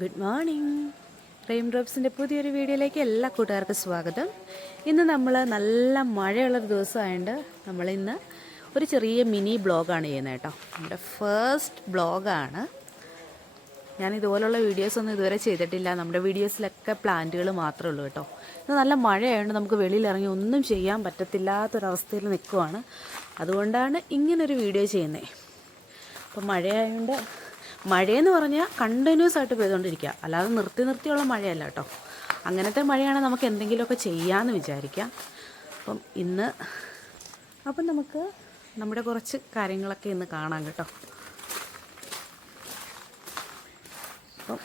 Good morning. Rain ഡ്രോപ്സിൻ്റെ പുതിയൊരു വീഡിയോയിലേക്ക് എല്ലാ കൂട്ടുകാർക്കും സ്വാഗതം. ഇന്ന് നമ്മൾ നല്ല മഴയുള്ളൊരു ദിവസമായതുകൊണ്ട് നമ്മളിന്ന് ഒരു ചെറിയ മിനി ബ്ലോഗാണ് ചെയ്യുന്നത് കേട്ടോ. നമ്മുടെ ഫസ്റ്റ് ബ്ലോഗാണ്. ഞാൻ ഇതുപോലുള്ള വീഡിയോസൊന്നും ഇതുവരെ ചെയ്തിട്ടില്ല. നമ്മുടെ വീഡിയോസിലൊക്കെ പ്ലാന്റുകൾ മാത്രമേ ഉള്ളൂ കേട്ടോ. ഇന്ന് നല്ല മഴയായതുകൊണ്ട് നമുക്ക് വെളിയിലിറങ്ങി ഒന്നും ചെയ്യാൻ പറ്റത്തില്ലാത്തൊരവസ്ഥയിൽ നിൽക്കുവാണ്. അതുകൊണ്ടാണ് ഇങ്ങനൊരു വീഡിയോ ചെയ്യുന്നത്. അപ്പം മഴയായതുകൊണ്ട്, മഴയെന്ന് പറഞ്ഞാൽ കണ്ടിന്യൂസ് ആയിട്ട് പെയ്തുകൊണ്ടിരിക്കുക, അല്ലാതെ നിർത്തിയുള്ള മഴയല്ല കേട്ടോ. അങ്ങനത്തെ മഴയാണ് നമുക്ക് എന്തെങ്കിലുമൊക്കെ ചെയ്യാമെന്ന് വിചാരിക്കാം. അപ്പം നമുക്ക് നമ്മുടെ കുറച്ച് കാര്യങ്ങളൊക്കെ ഇന്ന് കാണാം കേട്ടോ. അപ്പം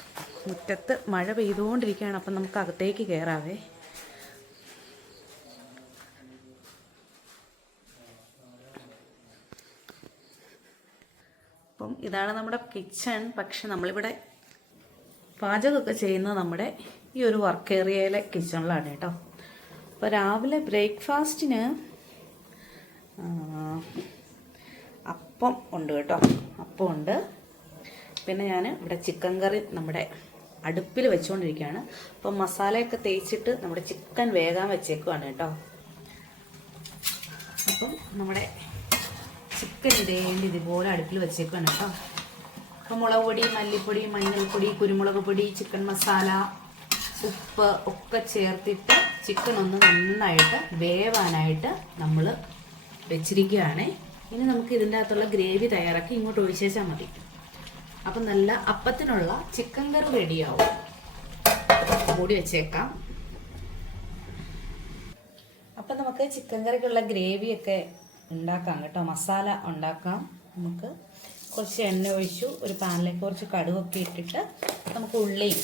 മുറ്റത്ത് മഴ പെയ്തുകൊണ്ടിരിക്കുകയാണ്. അപ്പം നമുക്ക് അകത്തേക്ക് കയറാവേ. അപ്പം ഇതാണ് നമ്മുടെ കിച്ചൺ. പക്ഷെ നമ്മളിവിടെ പാചകമൊക്കെ ചെയ്യുന്നത് നമ്മുടെ ഈ ഒരു വർക്ക് ഏരിയയിലെ കിച്ചണിലാണ് കേട്ടോ. അപ്പോൾ രാവിലെ ബ്രേക്ക്ഫാസ്റ്റിന് അപ്പം ഉണ്ട് കേട്ടോ. അപ്പം ഉണ്ട്. പിന്നെ ഞാൻ ഇവിടെ ചിക്കൻ കറി നമ്മുടെ അടുപ്പിൽ വെച്ചുകൊണ്ടിരിക്കുകയാണ്. അപ്പം മസാലയൊക്കെ തേച്ചിട്ട് നമ്മുടെ ചിക്കൻ വേകാൻ വെച്ചേക്കുവാണ് കേട്ടോ. അപ്പം നമ്മുടെ ചിക്കൻ ഇതേണ്ടി ഇതുപോലെ അടുപ്പിൽ വെച്ചേക്കാണ് കേട്ടോ. അപ്പം മുളക് പൊടി, മല്ലിപ്പൊടി, മഞ്ഞൾപ്പൊടി, കുരുമുളക് പൊടി, ചിക്കൻ മസാല, ഉപ്പ് ഒക്കെ ചേർത്തിട്ട് ചിക്കൻ ഒന്ന് നന്നായിട്ട് വേവാനായിട്ട് നമ്മൾ വെച്ചിരിക്കുകയാണ്. ഇനി നമുക്ക് ഇതിൻ്റെ അകത്തുള്ള ഗ്രേവി തയ്യാറാക്കി ഇങ്ങോട്ട് ഒഴിച്ചേച്ചാൽ മതി. അപ്പം നല്ല അപ്പത്തിനുള്ള ചിക്കൻ കറി റെഡിയാവും. മൂടി വെച്ചേക്കാം. അപ്പം നമുക്ക് ചിക്കൻ കറിക്കുള്ള ഗ്രേവിയൊക്കെ ഉണ്ടാക്കാം കേട്ടോ. മസാല ഉണ്ടാക്കാം. നമുക്ക് കുറച്ച് എണ്ണ ഒഴിച്ചു ഒരു പാനിലേക്ക് കുറച്ച് കടുകൊക്കെ ഇട്ടിട്ട് നമുക്ക് ഉള്ളിയും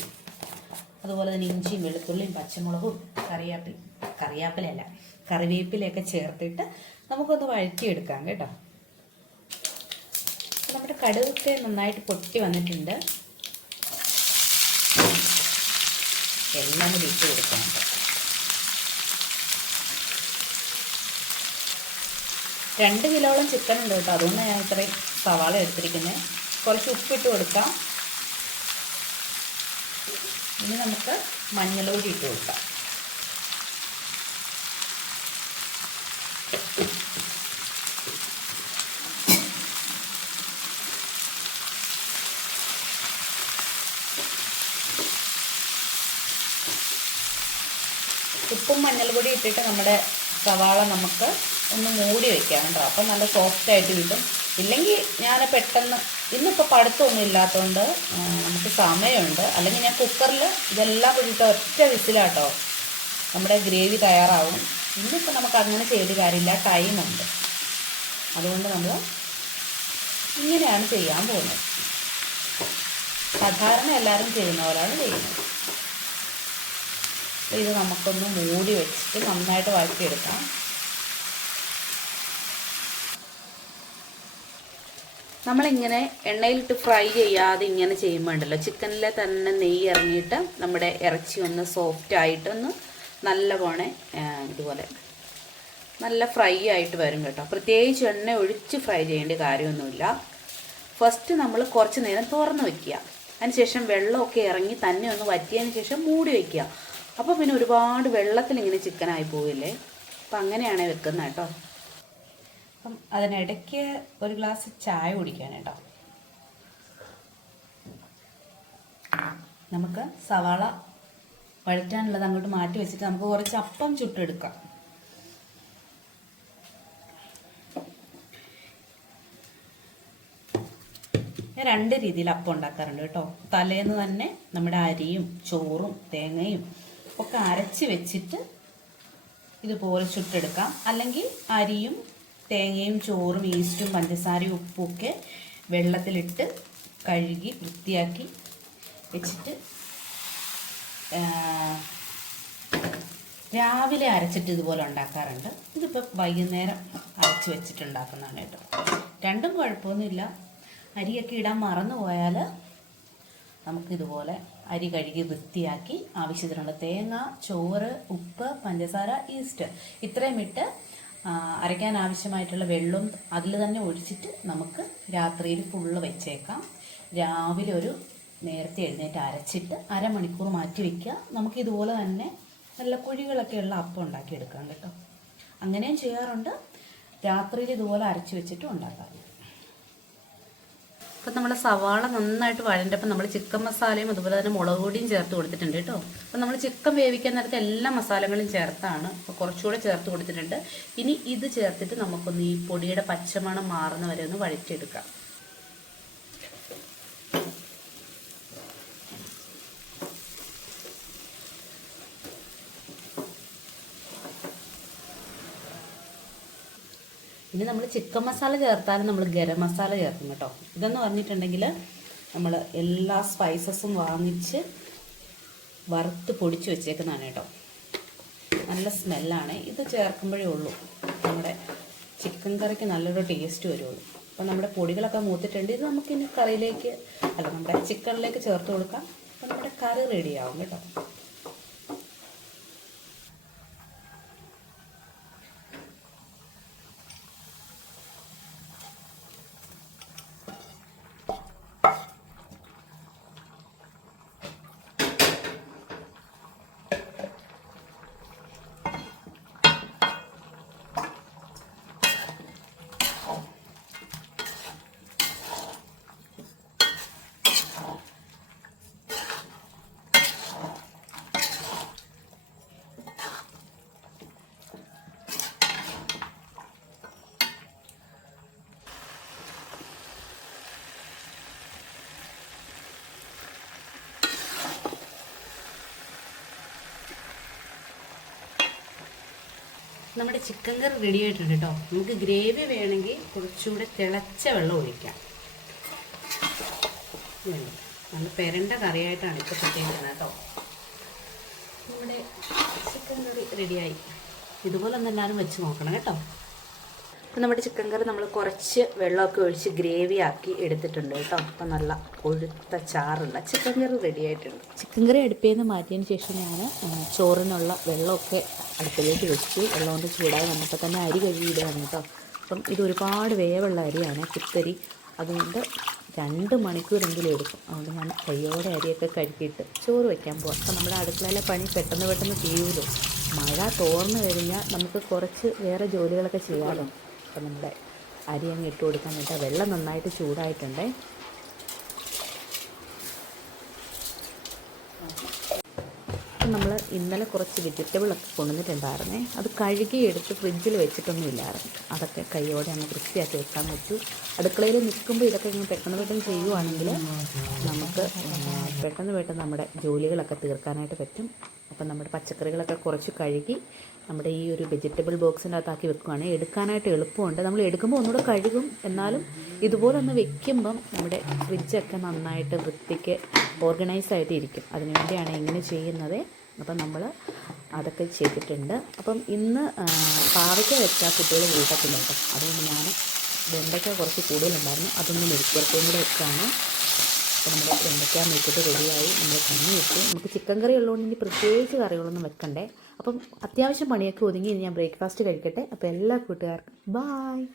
അതുപോലെ തന്നെ ഇഞ്ചിയും വെളുത്തുള്ളിയും പച്ചമുളകും കറിവേപ്പിലയൊക്കെ ചേർത്തിട്ട് നമുക്കൊന്ന് വഴറ്റിയെടുക്കാം കേട്ടോ. നമ്മുടെ കടുകൊക്കെ നന്നായിട്ട് പൊട്ടി വന്നിട്ടുണ്ട്. എല്ലാം കൂടി ഇട്ട് കൊടുക്കാം. 2 കിലോളം ചിക്കൻ ഉണ്ട് കേട്ടോ. അതുകൊണ്ടാണ് ഞാൻ ഇത്രയും സവാള എടുത്തിരിക്കുന്നത്. കുറച്ച് ഉപ്പിട്ട് കൊടുക്കാം. ഇനി നമുക്ക് മഞ്ഞൾ പൊടി ഇട്ട് കൊടുക്കാം. ഉപ്പും മഞ്ഞൾ പൊടി ഇട്ടിട്ട് നമ്മുടെ സവാള നമുക്ക് ഒന്ന് മൂടി വെക്കാം കേട്ടോ. അപ്പം നല്ല സോഫ്റ്റായിട്ട് കിട്ടും. ഇല്ലെങ്കിൽ ഞാൻ പെട്ടെന്ന് ഇന്നിപ്പോൾ പഠിത്തമൊന്നും ഇല്ലാത്തതുകൊണ്ട് നമുക്ക് സമയമുണ്ട്. അല്ലെങ്കിൽ ഞാൻ കുക്കറിൽ ഇതെല്ലാം കൂടിയിട്ട് ഒറ്റ വിസിലാട്ടോ നമ്മുടെ ഗ്രേവി തയ്യാറാവും. ഇന്നിപ്പോൾ നമുക്ക് അങ്ങനെ ചെയ്ത് കാര്യമില്ല, ടൈമുണ്ട്. അതുകൊണ്ട് നമ്മൾ ഇങ്ങനെയാണ് ചെയ്യാൻ പോകുന്നത്. സാധാരണ എല്ലാവരും ചെയ്യുന്ന പോലെയാണ് ചെയ്യുന്നത്. അപ്പോൾ ഇത് നമുക്കൊന്ന് മൂടി വെച്ചിട്ട് നന്നായിട്ട് വഴറ്റിയെടുക്കാം. നമ്മളിങ്ങനെ എണ്ണയിലിട്ട് ഫ്രൈ ചെയ്യാതെ ഇങ്ങനെ ചെയ്യുമ്പോൾ ഉണ്ടല്ലോ, ചിക്കനിലെ തന്നെ നെയ്യ് ഇറങ്ങിയിട്ട് നമ്മുടെ ഇറച്ചി ഒന്ന് സോഫ്റ്റായിട്ടൊന്ന് നല്ലപോലെ ഇതുപോലെ നല്ല ഫ്രൈ ആയിട്ട് വരും കേട്ടോ. പ്രത്യേകിച്ച് എണ്ണ ഒഴിച്ച് ഫ്രൈ ചെയ്യേണ്ട കാര്യമൊന്നുമില്ല. ഫസ്റ്റ് നമ്മൾ കുറച്ച് നേരം തുറന്ന് വയ്ക്കുക. അതിനുശേഷം വെള്ളമൊക്കെ ഇറങ്ങി തന്നെ ഒന്ന് വറ്റിയതിന് ശേഷം മൂടി വയ്ക്കുക. അപ്പോൾ പിന്നെ ഒരുപാട് വെള്ളത്തിലിങ്ങനെ ചിക്കനായി പോവില്ലേ. അപ്പം അങ്ങനെയാണ് വെക്കുന്നത് കേട്ടോ. അപ്പം അതിനിടയ്ക്ക് ഒരു ഗ്ലാസ് ചായ കുടിക്കാൻ കേട്ടോ. നമുക്ക് സവാള വഴറ്റാനുള്ളത് അങ്ങോട്ട് മാറ്റി വെച്ചിട്ട് നമുക്ക് കുറച്ച് അപ്പം ചുട്ടെടുക്കാം. ഞാൻ 2 രീതിയിൽ അപ്പം ഉണ്ടാക്കാറുണ്ട് കേട്ടോ. തലേന്ന് തന്നെ നമ്മുടെ അരിയും ചോറും തേങ്ങയും ഒക്കെ അരച്ച് വെച്ചിട്ട് ഇതുപോലെ ചുട്ടെടുക്കാം. അല്ലെങ്കിൽ അരിയും തേങ്ങയും ചോറും ഈസ്റ്റും പഞ്ചസാരയും ഉപ്പും ഒക്കെ വെള്ളത്തിലിട്ട് കഴുകി വൃത്തിയാക്കി വെച്ചിട്ട് രാവിലെ അരച്ചിട്ട് ഇതുപോലെ ഉണ്ടാക്കാറുണ്ട്. ഇതിപ്പോൾ വൈകുന്നേരം അരച്ച് വെച്ചിട്ടുണ്ടാക്കുന്നതാണ് കേട്ടോ. രണ്ടും കുഴപ്പമൊന്നുമില്ല. അരിയൊക്കെ ഇടാൻ മറന്നു പോയാൽ നമുക്കിതുപോലെ അരി കഴുകി വൃത്തിയാക്കി ആവശ്യത്തിനുള്ള തേങ്ങ, ചോറ്, ഉപ്പ്, പഞ്ചസാര, ഈസ്റ്റ് ഇത്രയും ഇട്ട് അരയ്ക്കാൻ ആവശ്യമായിട്ടുള്ള വെള്ളം അതിൽ തന്നെ ഒഴിച്ചിട്ട് നമുക്ക് രാത്രിയിൽ ഫുള്ള് വെച്ചേക്കാം. രാവിലെ ഒരു നേരത്തെ എഴുന്നേറ്റ് അരച്ചിട്ട് അരമണിക്കൂർ മാറ്റി വയ്ക്കുക. നമുക്കിതുപോലെ തന്നെ നല്ല കുഴികളൊക്കെയുള്ള അപ്പം ഉണ്ടാക്കിയെടുക്കാം കേട്ടോ. അങ്ങനെയും ചെയ്യാറുണ്ട്. രാത്രിയിൽ ഇതുപോലെ അരച്ച് വെച്ചിട്ട് ഉണ്ടാക്കാം. അപ്പം നമ്മൾ സവാള നന്നായിട്ട് വഴണ്ടപ്പോൾ നമ്മൾ ചിക്കൻ മസാലയും അതുപോലെ തന്നെ മുളക് പൊടിയും ചേർത്ത് കൊടുത്തിട്ടുണ്ട് കേട്ടോ. അപ്പം നമ്മൾ ചിക്കൻ വേവിക്കാൻ നേരത്തെ എല്ലാ മസാലകളും ചേർത്താണ്. അപ്പോൾ കുറച്ചുകൂടെ ചേർത്ത് കൊടുത്തിട്ടുണ്ട്. ഇനി ഇത് ചേർത്തിട്ട് നമുക്കൊന്ന് ഈ പൊടിയുടെ പച്ചമണം മാറുന്ന വരെ ഒന്ന് വഴറ്റിയെടുക്കാം. ഇനി നമ്മൾ ചിക്കൻ മസാല ചേർത്താലും നമ്മൾ ഗരം മസാല ചേർക്കും കേട്ടോ. ഇതെന്ന് പറഞ്ഞിട്ടുണ്ടെങ്കിൽ നമ്മൾ എല്ലാ സ്പൈസസും വാങ്ങിച്ച് വറുത്ത് പൊടിച്ച് വെച്ചേക്കുന്നതാണ് കേട്ടോ. നല്ല സ്മെല്ലാണ്. ഇത് ചേർക്കുമ്പോഴേ ഉള്ളൂ നമ്മുടെ ചിക്കൻ കറിക്ക് നല്ലൊരു ടേസ്റ്റ് വരുള്ളൂ. അപ്പോൾ നമ്മുടെ പൊടികളൊക്കെ മൂത്തിട്ടുണ്ട്. ഇത് നമുക്കിനി കറിയിലേക്ക് നമ്മുടെ ചിക്കനിലേക്ക് ചേർത്ത് കൊടുക്കാം. അപ്പോൾ നമ്മുടെ കറി റെഡിയാവും കേട്ടോ. നമ്മുടെ ചിക്കൻ കറി റെഡി ആയിട്ടുണ്ട് കേട്ടോ. നമുക്ക് ഗ്രേവി വേണമെങ്കിൽ കുറച്ചുകൂടെ തിളച്ച വെള്ളം ഒഴിക്കാം. നല്ല പെരണ്ട കറിയായിട്ടാണ് ഇപ്പോൾ കിട്ടിയിരിക്കുന്നത് കേട്ടോ. നമ്മുടെ ചിക്കൻ കറി റെഡിയായി. ഇതുപോലെ ഒന്ന് എല്ലാവരും വെച്ച് നോക്കണം കേട്ടോ. അപ്പം നമ്മുടെ ചിക്കൻ കറി നമ്മൾ കുറച്ച് വെള്ളമൊക്കെ ഒഴിച്ച് ഗ്രേവി ആക്കി എടുത്തിട്ടുണ്ട് കേട്ടോ. അപ്പം നല്ല കൊഴുത്ത ചാറുള്ള ചിക്കൻ കറി റെഡി ആയിട്ടുണ്ട്. ചിക്കൻ കറി അടുപ്പിൽ നിന്ന് മാറ്റിയതിന് ശേഷം ഞാൻ ചോറിനുള്ള വെള്ളമൊക്കെ അടുപ്പിലേക്ക് വെച്ച് വെള്ളം കൊണ്ട് ചൂടായി വന്നപ്പോൾ തന്നെ അരി കഴുകിയിടുകയാണ് കേട്ടോ. അപ്പം ഇത് ഒരുപാട് വേവുള്ള അരിയാണ്, കുത്തരി. അതുകൊണ്ട് 2 മണിക്കൂറെങ്കിലും എടുക്കും. അതുകൊണ്ട് ഞാൻ കയ്യോടെ അരിയൊക്കെ കഴുകിയിട്ട് ചോറ് വയ്ക്കാൻ പോകാം. അപ്പം നമ്മുടെ അടുക്കളയിലെ പണി പെട്ടെന്ന് തീരുമല്ലോ. മഴ തോർന്നു കഴിഞ്ഞാൽ നമുക്ക് കുറച്ച് വേറെ ജോലികളൊക്കെ ചെയ്യാമല്ലോ. അപ്പം നമ്മുടെ അരി അങ്ങ് ഇട്ട് കൊടുക്കാൻ വേണ്ടി വെള്ളം നന്നായിട്ട് ചൂടായിട്ടുണ്ടേ. നമ്മൾ ഇന്നലെ കുറച്ച് വെജിറ്റബിളൊക്കെ കൊണ്ടുവന്നിട്ടുണ്ടായിരുന്നേ. അത് കഴുകി എടുത്ത് ഫ്രിഡ്ജിൽ വെച്ചിട്ടൊന്നുമില്ലായിരുന്നു. അതൊക്കെ കൈയോടെ അങ്ങ് വൃത്തിയാക്കി വെക്കാൻ പറ്റൂ. അടുക്കളയിൽ നിൽക്കുമ്പോൾ ഇതൊക്കെ ഇങ്ങനെ പെട്ടെന്ന് ചെയ്യുവാണെങ്കിൽ നമുക്ക് പെട്ടെന്ന് നമ്മുടെ ജോലികളൊക്കെ തീർക്കാനായിട്ട് പറ്റും. അപ്പം നമ്മുടെ പച്ചക്കറികളൊക്കെ കുറച്ച് കഴുകി നമ്മുടെ ഈ ഒരു വെജിറ്റബിൾ ബോക്സിൻ്റെ അകത്താക്കി വെക്കുകയാണ്. എടുക്കാനായിട്ട് എളുപ്പമുണ്ട്. നമ്മൾ എടുക്കുമ്പോൾ ഒന്നുകൂടെ കഴുകും. എന്നാലും ഇതുപോലെ ഒന്ന് വെക്കുമ്പം നമ്മുടെ ഫ്രിഡ്ജൊക്കെ നന്നായിട്ട് വൃത്തിക്ക് ഓർഗനൈസായിട്ട് ഇരിക്കും. അതിനുവേണ്ടിയാണ് ഇങ്ങനെ ചെയ്യുന്നത്. അപ്പം നമ്മൾ അതൊക്കെ ചെയ്തിട്ടുണ്ട്. അപ്പം ഇന്ന് പാവയ്ക്ക വെച്ചാൽ കുട്ടികൾ കൂട്ടത്തില്ല കേട്ടോ. അതുകൊണ്ട് ഞാൻ വെണ്ടയ്ക്ക കുറച്ച് കൂടുതലുണ്ടായിരുന്നു, അതൊന്ന് മെഴുക്കുവരട്ടിയും കൂടെ വെക്കുകയാണ്. അപ്പോൾ നമ്മുടെ വെണ്ടയ്ക്ക മെഴുക്കിട്ട് റെഡിയായി. നമ്മൾ കഞ്ഞി വെച്ചു. നമുക്ക് ചിക്കൻ കറി ഉള്ളതുകൊണ്ട് ഇനി പ്രത്യേകിച്ച് കറികളൊന്നും വെക്കണ്ടേ. അപ്പം അത്യാവശ്യം പണിയൊക്കെ ഒതുങ്ങി. ഞാൻ ബ്രേക്ക്ഫാസ്റ്റ് കഴിക്കട്ടെ. അപ്പോൾ എല്ലാ കൂട്ടുകാർക്കും ബായ്.